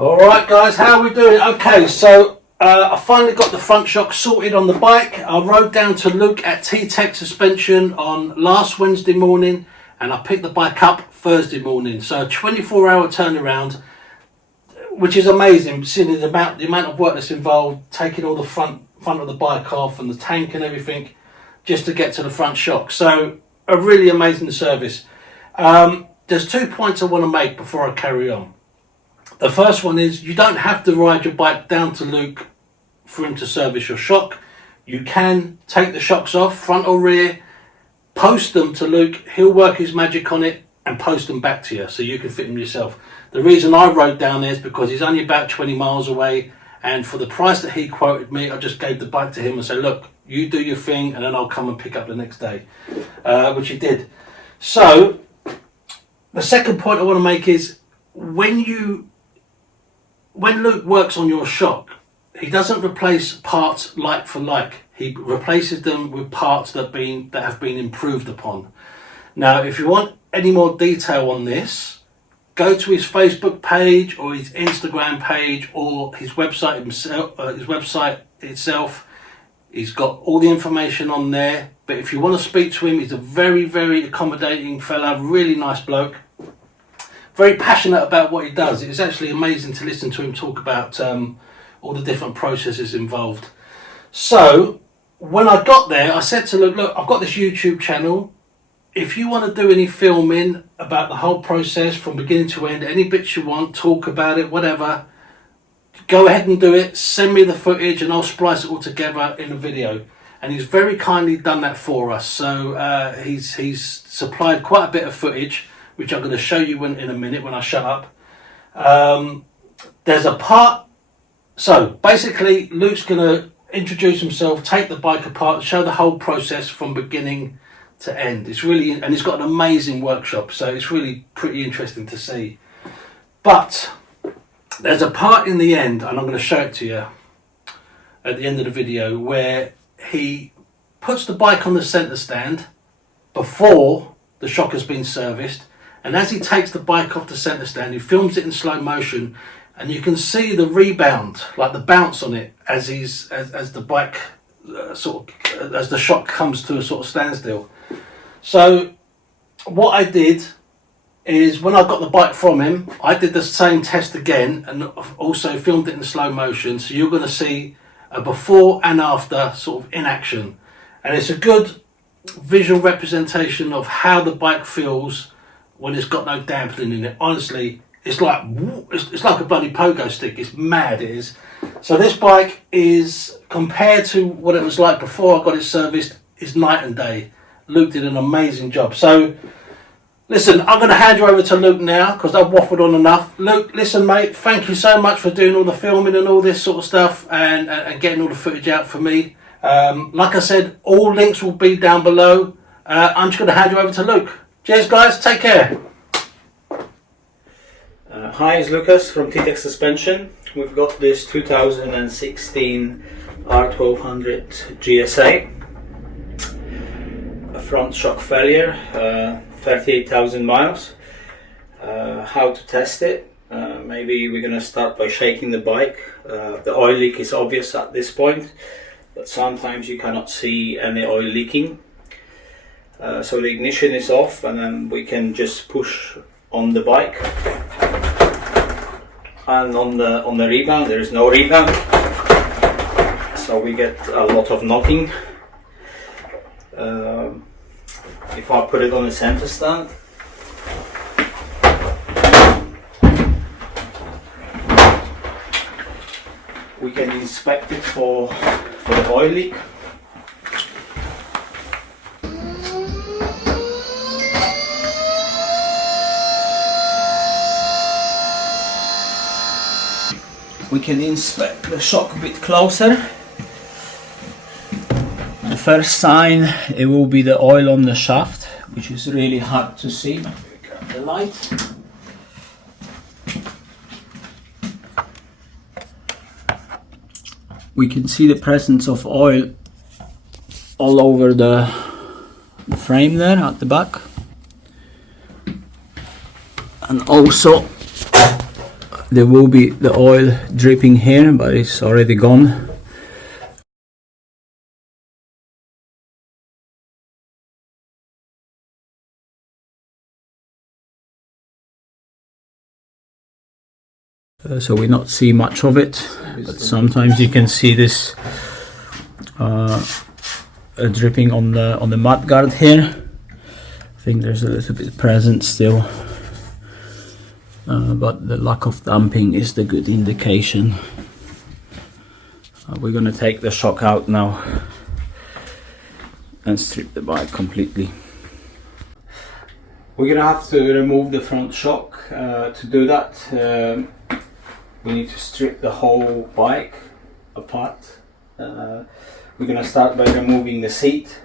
Alright guys, how are we doing? Okay, so I finally got the front shock sorted on the bike. I rode down to Luke at T-Tech Suspension on last Wednesday morning and I picked the bike up Thursday morning. So a 24-hour turnaround, which is amazing, seeing the amount of work that's involved, taking all the front of the bike off and the tank and everything just to get to the front shock. So a really amazing service. There's 2 points I want to make before I carry on. The first one is you don't have to ride your bike down to Luke for him to service your shock. You can take the shocks off, front or rear, post them to Luke. He'll work his magic on it and post them back to you so you can fit them yourself. The reason I rode down there is because he's only about 20 miles away, and for the price that he quoted me, I just gave the bike to him and said, look, you do your thing and then I'll come and pick up the next day, which he did. So the second point I want to make is when Luke works on your shock, he doesn't replace parts like for like. He replaces them with parts that have been improved upon. Now, if you want any more detail on this, go to his Facebook page or his Instagram page or his website itself. He's got all the information on there. But if you want to speak to him, he's a very, very accommodating fella, really nice bloke. Very passionate about what he does. It's actually amazing to listen to him talk about all the different processes involved. So when I got there, I said to Luke, look, I've got this YouTube channel. If you want to do any filming about the whole process from beginning to end, any bits you want, talk about it, whatever, go ahead and do it. Send me the footage and I'll splice it all together in a video. And he's very kindly done that for us. So he's supplied quite a bit of footage, which I'm going to show you in a minute when I shut up. There's a part, so basically Luke's going to introduce himself, take the bike apart, show the whole process from beginning to end. It's really, and he's got an amazing workshop, so it's really pretty interesting to see. But there's a part in the end, and I'm going to show it to you at the end of the video, where he puts the bike on the centre stand before the shock has been serviced. And as he takes the bike off the centre stand, he films it in slow motion, and you can see the rebound, like the bounce on it, as the bike as the shock comes to a sort of standstill. So what I did is when I got the bike from him, I did the same test again and also filmed it in slow motion. So you're going to see a before and after sort of in action, and it's a good visual representation of how the bike feels when it's got no dampening in it. Honestly, it's like a bloody pogo stick. It's mad, it is. So this bike is, compared to what it was like before I got it serviced, is night and day. Luke did an amazing job. So listen, I'm going to hand you over to Luke now because I've waffled on enough. Luke, listen mate, thank you so much for doing all the filming and all this sort of stuff and getting all the footage out for me. Like I said, all links will be down below. I'm just going to hand you over to Luke. Cheers guys, take care. Hi, it's Lucas from T-Tech Suspension. We've got this 2016 R1200 GSA. A front shock failure, 38,000 miles. How to test it? Maybe we're going to start by shaking the bike. The oil leak is obvious at this point, but sometimes you cannot see any oil leaking. So the ignition is off, and then we can just push on the bike. And on the rebound, there is no rebound, so we get a lot of knocking. If I put it on the center stand, we can inspect it for the oil leak. We can inspect the shock a bit closer. The first sign, it will be the oil on the shaft, which is really hard to see. We grab the light. We can see the presence of oil all over the frame there at the back. And also there will be the oil dripping here, but it's already gone. So we not see much of it, but sometimes you can see this dripping on the mud guard here. I think there's a little bit present still, but the lack of damping is the good indication. We're gonna take the shock out now and strip the bike completely. We're gonna have to remove the front shock. To do that, we need to strip the whole bike apart. We're gonna start by removing the seat,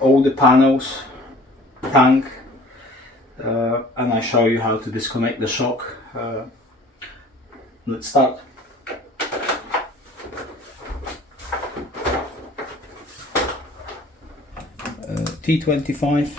all the panels, tank, and I show you how to disconnect the shock. Let's start. T25.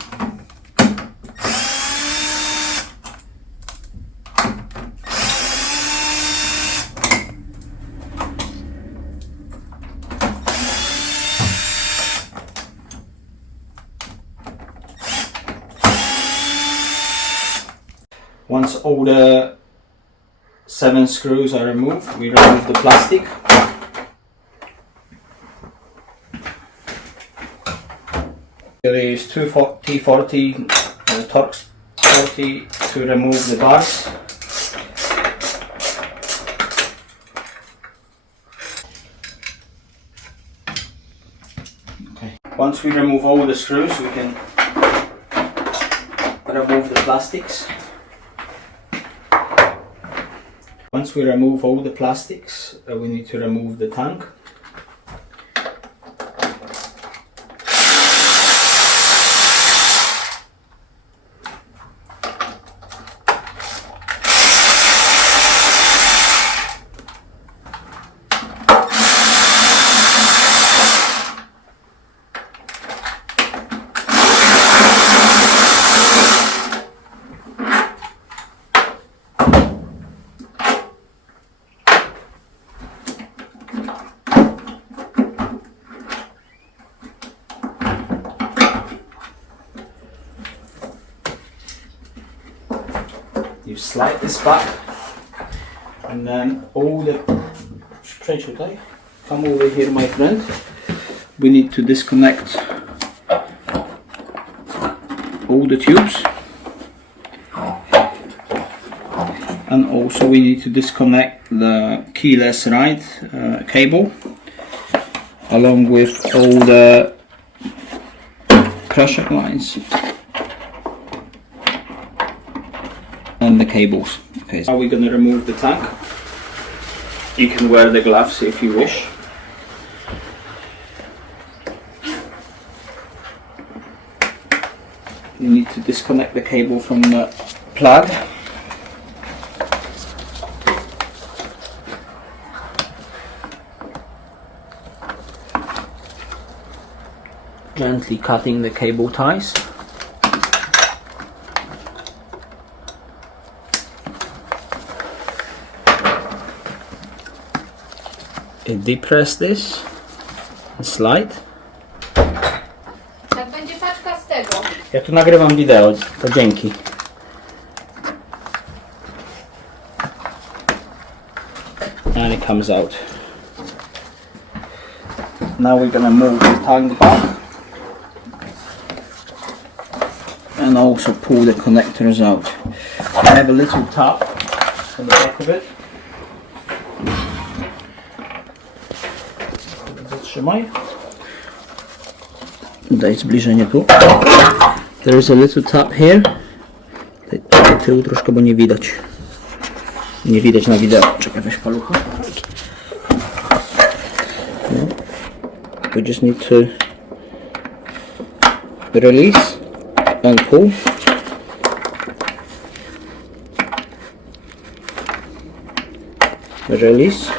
Once all the 7 screws are removed, we remove the plastic. There is 2 T40 Torx 40 to remove the bars. Okay. Once we remove all the screws, we can remove the plastics. Once we remove all the plastics, we need to remove the tank. You slide this back, and then all the come over here, my friend. We need to disconnect all the tubes, and also we need to disconnect the keyless ride cable, along with all the pressure lines and the cables. Okay, so now we're going to remove the tank. You can wear the gloves if you wish. You need to disconnect the cable from the plug. Gently cutting the cable ties. Depress this and slide. Tak będzie paczka z tego. Ja tu nagrywam wideo, to dzięki. And it comes out. Now we're gonna move the tank back and also pull the connectors out. I have a little tap on the back of it. Zatrzymaj. Daj zbliżenie tu. There is a little tap here. Daj tyłu troszkę, bo nie widać. Nie widać na wideo. Czekaj, weź palucha. No. We just need to release and pull. Release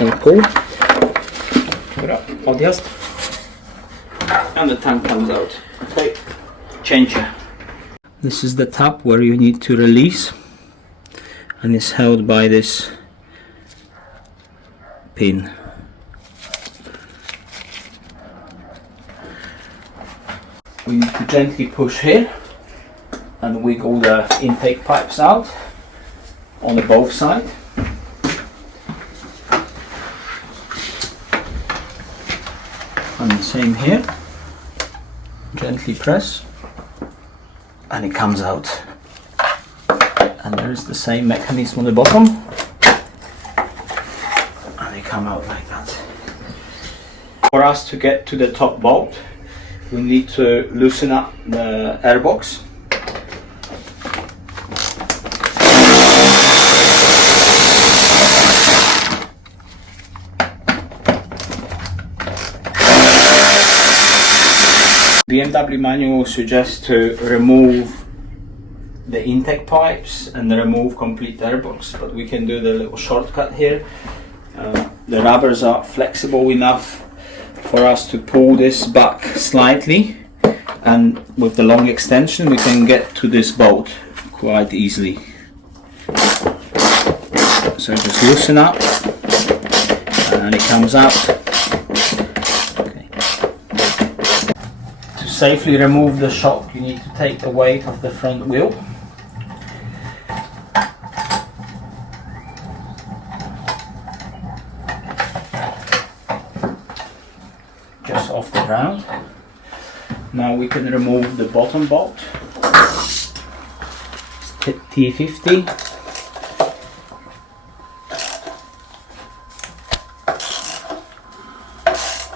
and pull. Dobra, odjazd. And the tank comes out. Okay, change. This is the tap where you need to release and it's held by this pin. We need to gently push here and wiggle the intake pipes out on the both sides. And the same here. Gently press and it comes out. And there is the same mechanism on the bottom. And they come out like that. For us to get to the top bolt, we need to loosen up the airbox. BMW manual suggests to remove the intake pipes and remove complete airbox, but we can do the little shortcut here. The rubbers are flexible enough for us to pull this back slightly, and with the long extension we can get to this bolt quite easily. So just loosen up and it comes out. To safely remove the shock, you need to take the weight of the front wheel. Just off the ground. Now we can remove the bottom bolt. T50.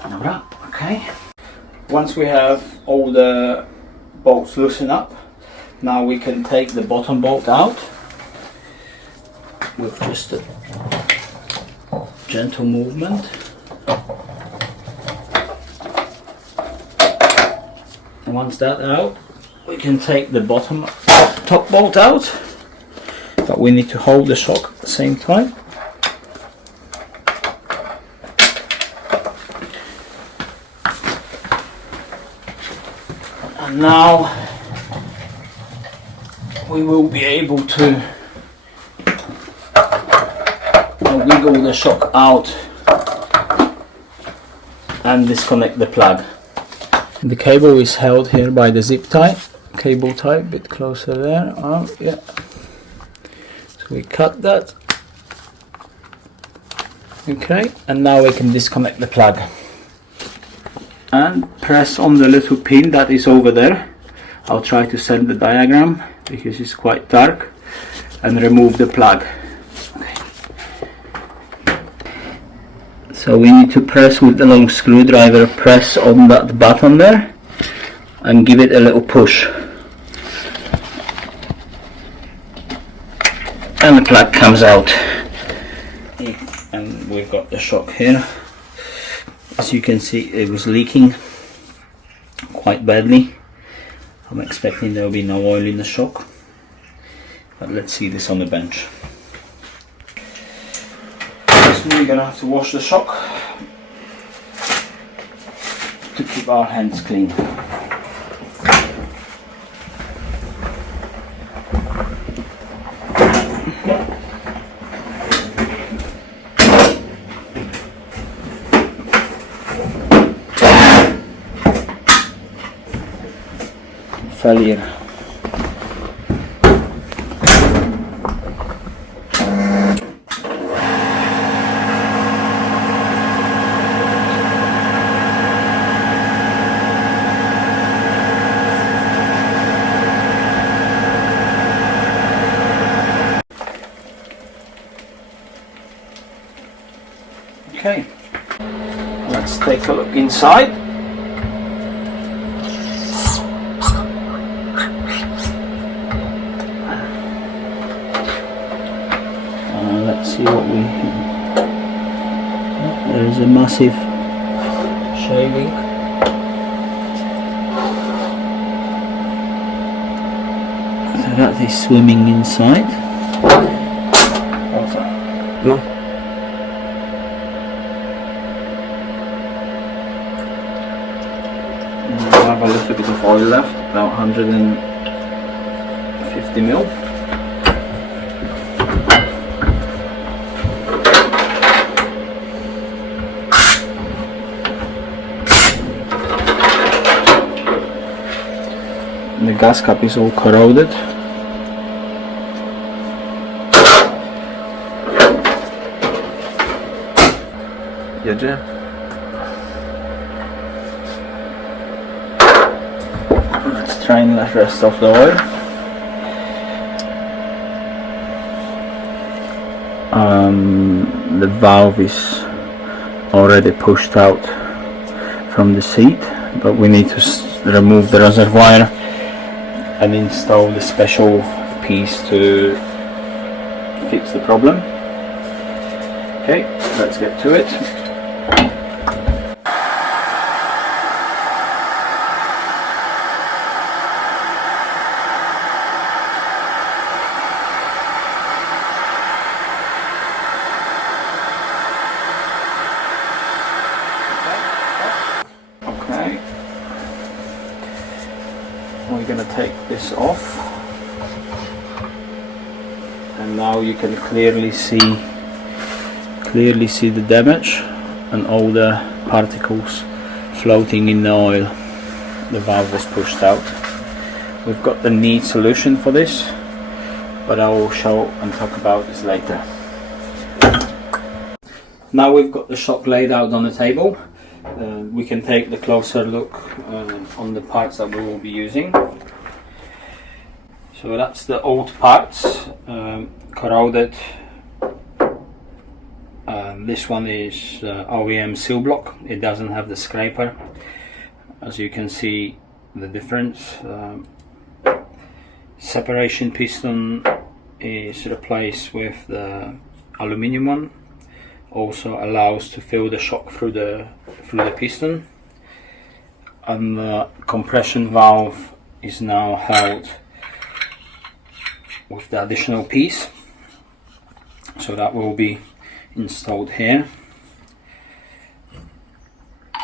Alright, okay. Once we have all the bolts loosened up, now we can take the bottom bolt out with just a gentle movement. And once that's out, we can take the top bolt out, but we need to hold the shock at the same time. And now we will be able to wiggle the shock out and disconnect the plug. The cable is held here by the zip tie, cable tie, a bit closer there. Oh, yeah. So we cut that. Okay, and now we can disconnect the plug. And press on the little pin that is over there. I'll try to send the diagram because it's quite dark, and remove the plug. Okay. So we need to press with the long screwdriver, press on that button there and give it a little push. And the plug comes out. And we've got the shock here. As you can see, it was leaking quite badly. I'm expecting there will be no oil in the shock, but let's see this on the bench. So we're gonna have to wash the shock to keep our hands clean. Failure. Okay, let's take a look inside. Let's see what we have. There is a massive shaving. So that is swimming inside. What's that? No. We have a little bit of oil left, about 150 ml. The gas cap is all corroded. Jedzie. Let's drain the rest of the oil. The valve is already pushed out from the seat, but we need to remove the reservoir and install the special piece to fix the problem. Okay, let's get to it. Okay, we're gonna take this off, and now you can clearly see the damage and all the particles floating in the oil. The valve was pushed out. We've got the neat solution for this, but I will show and talk about this later. Now we've got the shock laid out on the table. We can take the closer look on the parts that we will be using. So that's the old parts, corroded. This one is OEM seal block. It doesn't have the scraper. As you can see the difference. Separation piston is replaced with the aluminium one. Also allows to fill the shock through the piston, and the compression valve is now held with the additional piece, so that will be installed here.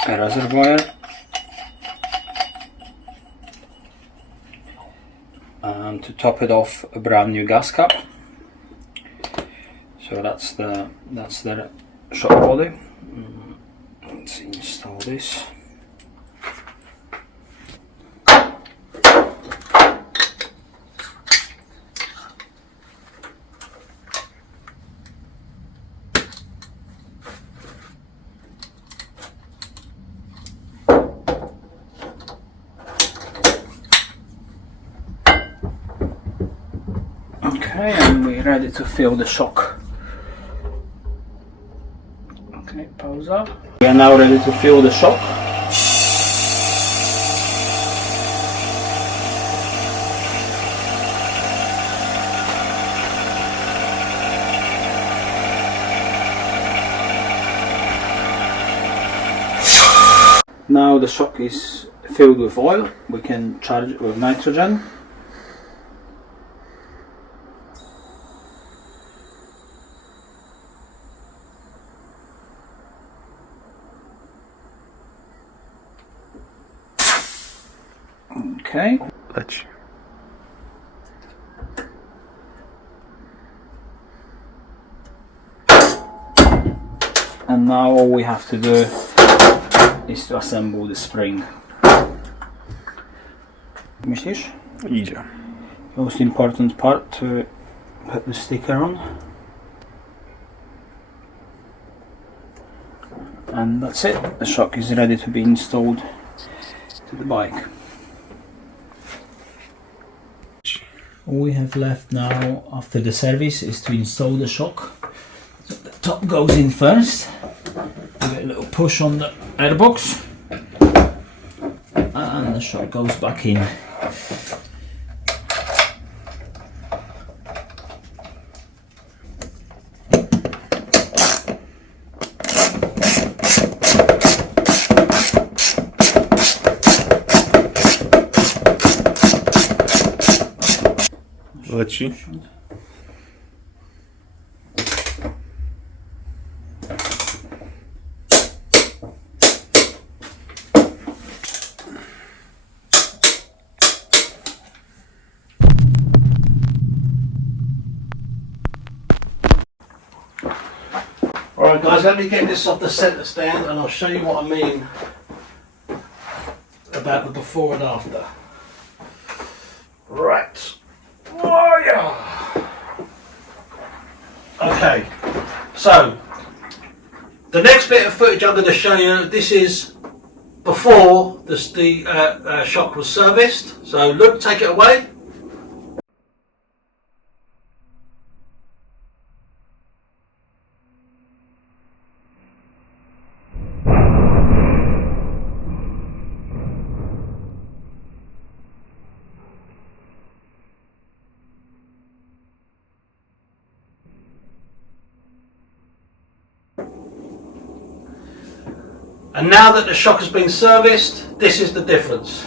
A reservoir, and to top it off, a brand new gas cap. So that's the shock body. Let's install this. Okay, and we're ready to fill the shock. Okay, pause up. We are now ready to fill the shock. Now the shock is filled with oil. We can charge it with nitrogen. Okay. Leci. And now all we have to do is to assemble the spring. Myślisz? Idzie. Most important part to put the sticker on. And that's it. The shock is ready to be installed to the bike. All we have left now after the service is to install the shock. So the top goes in first. We get a little push on the airbox, and the shock goes back in. Leci. Alright guys, let me get this off the centre stand and I'll show you what I mean about the before and after. Right. Oh, yeah. Okay, so the next bit of footage I'm going to show you, this is before the shock was serviced. So Luke, take it away. And now that the shock has been serviced, this is the difference.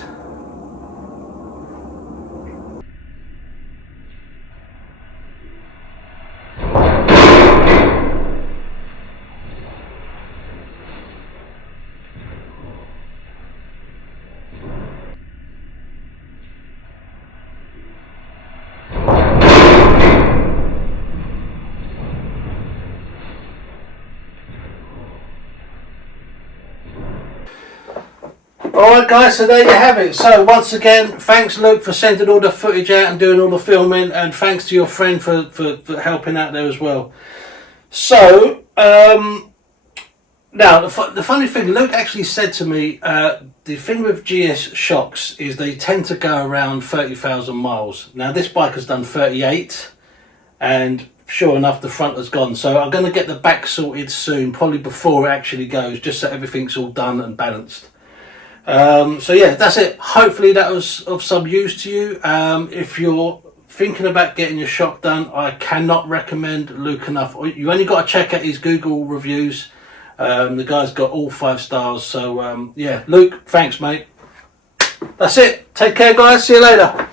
Alright guys, so there you have it. So once again, thanks Luke for sending all the footage out and doing all the filming, and thanks to your friend for helping out there as well. So, now the funny thing, Luke actually said to me, the thing with GS shocks is they tend to go around 30,000 miles. Now this bike has done 38, and sure enough the front has gone. So I'm going to get the back sorted soon, probably before it actually goes, just so everything's all done and balanced. So yeah, that's it. Hopefully that was of some use to you. If you're thinking about getting your shock done, I cannot recommend Luke enough. You only got to check out his Google reviews. The guy's got all 5 stars. So yeah, Luke, thanks mate. That's it. Take care guys. See you later.